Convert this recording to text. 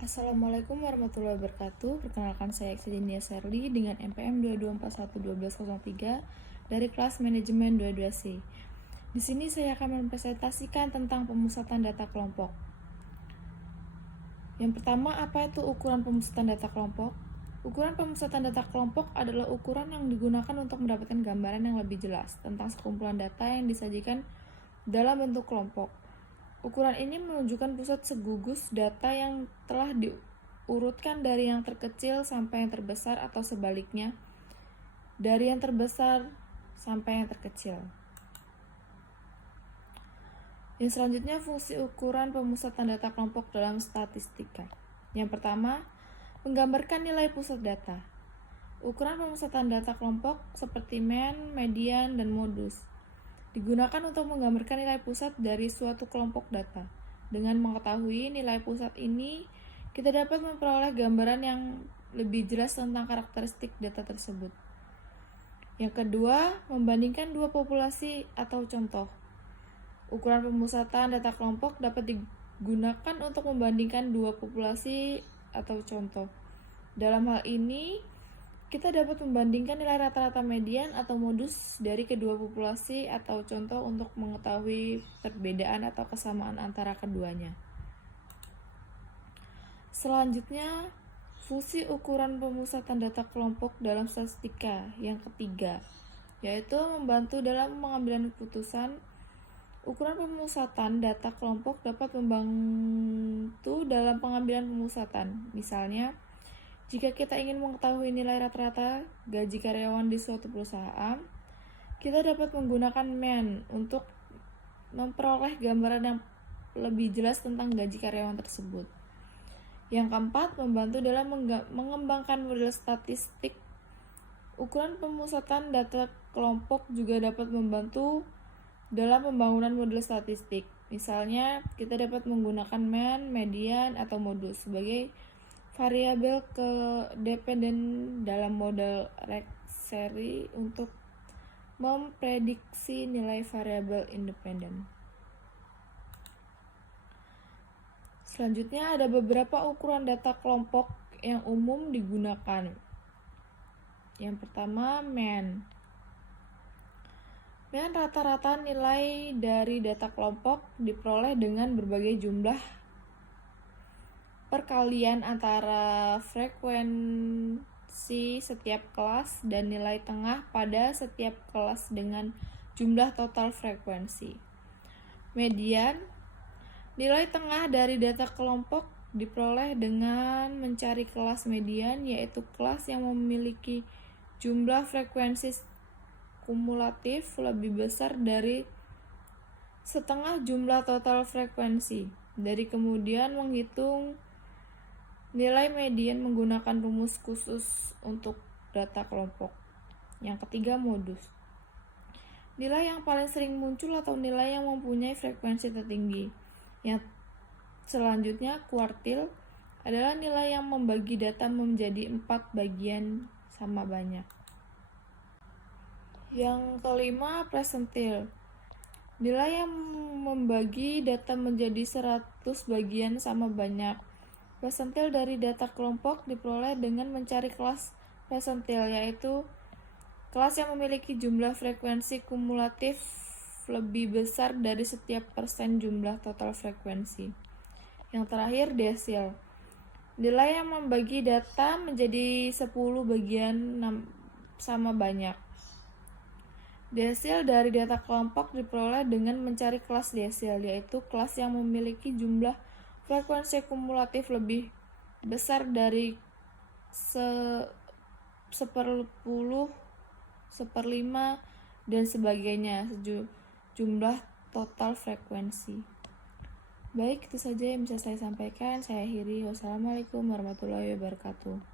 Assalamualaikum warahmatullahi wabarakatuh. Perkenalkan saya Exedinia Serli dengan NPM 22411203 dari kelas manajemen 22C. Di sini saya akan mempresentasikan tentang pemusatan data kelompok. Yang pertama, apa itu ukuran pemusatan data kelompok? Ukuran pemusatan data kelompok adalah ukuran yang digunakan untuk mendapatkan gambaran yang lebih jelas tentang sekumpulan data yang disajikan dalam bentuk kelompok. Ukuran ini menunjukkan pusat segugus data yang telah diurutkan dari yang terkecil sampai yang terbesar atau sebaliknya, dari yang terbesar sampai yang terkecil. Yang selanjutnya, fungsi ukuran pemusatan data kelompok dalam statistika. Yang pertama, menggambarkan nilai pusat data. Ukuran pemusatan data kelompok seperti mean, median, dan modus digunakan untuk menggambarkan nilai pusat dari suatu kelompok data. Dengan mengetahui nilai pusat ini, kita dapat memperoleh gambaran yang lebih jelas tentang karakteristik data tersebut. Yang kedua, membandingkan dua populasi atau contoh. Ukuran pemusatan data kelompok dapat digunakan untuk membandingkan dua populasi atau contoh. Dalam hal ini, kita dapat membandingkan nilai rata-rata median atau modus dari kedua populasi atau contoh untuk mengetahui perbedaan atau kesamaan antara keduanya. Selanjutnya, fungsi ukuran pemusatan data kelompok dalam statistika yang ketiga, yaitu membantu dalam pengambilan keputusan. Ukuran pemusatan data kelompok dapat membantu dalam pengambilan pemusatan. Misalnya, jika kita ingin mengetahui nilai rata-rata gaji karyawan di suatu perusahaan, kita dapat menggunakan mean untuk memperoleh gambaran yang lebih jelas tentang gaji karyawan tersebut. Yang keempat, membantu dalam mengembangkan model statistik. Ukuran pemusatan data kelompok juga dapat membantu dalam pembangunan model statistik. Misalnya, kita dapat menggunakan mean, median, atau modus sebagai variabel kedependen dalam model regresi untuk memprediksi nilai variabel independen. Selanjutnya, ada beberapa ukuran data kelompok yang umum digunakan. Yang pertama, mean. Mean rata-rata nilai dari data kelompok diperoleh dengan berbagai jumlah perkalian antara frekuensi setiap kelas dan nilai tengah pada setiap kelas dengan jumlah total frekuensi. Median, nilai tengah dari data kelompok diperoleh dengan mencari kelas median, yaitu kelas yang memiliki jumlah frekuensi kumulatif lebih besar dari setengah jumlah total frekuensi. Dari kemudian menghitung nilai median menggunakan rumus khusus untuk data kelompok. Yang ketiga, modus. Nilai yang paling sering muncul atau nilai yang mempunyai frekuensi tertinggi. Yang selanjutnya, kuartil adalah nilai yang membagi data menjadi 4 bagian sama banyak. Yang kelima, persentil. Nilai yang membagi data menjadi 100 bagian sama banyak. Persentil dari data kelompok diperoleh dengan mencari kelas persentil, yaitu kelas yang memiliki jumlah frekuensi kumulatif lebih besar dari setiap persen jumlah total frekuensi. Yang terakhir, desil. Nilai yang membagi data menjadi 10 bagian sama banyak. Desil dari data kelompok diperoleh dengan mencari kelas desil, yaitu kelas yang memiliki jumlah frekuensi kumulatif lebih besar dari 10, 1/5, dan sebagainya jumlah total frekuensi. Baik, itu saja yang bisa saya sampaikan. Saya akhiri. Wassalamualaikum warahmatullahi wabarakatuh.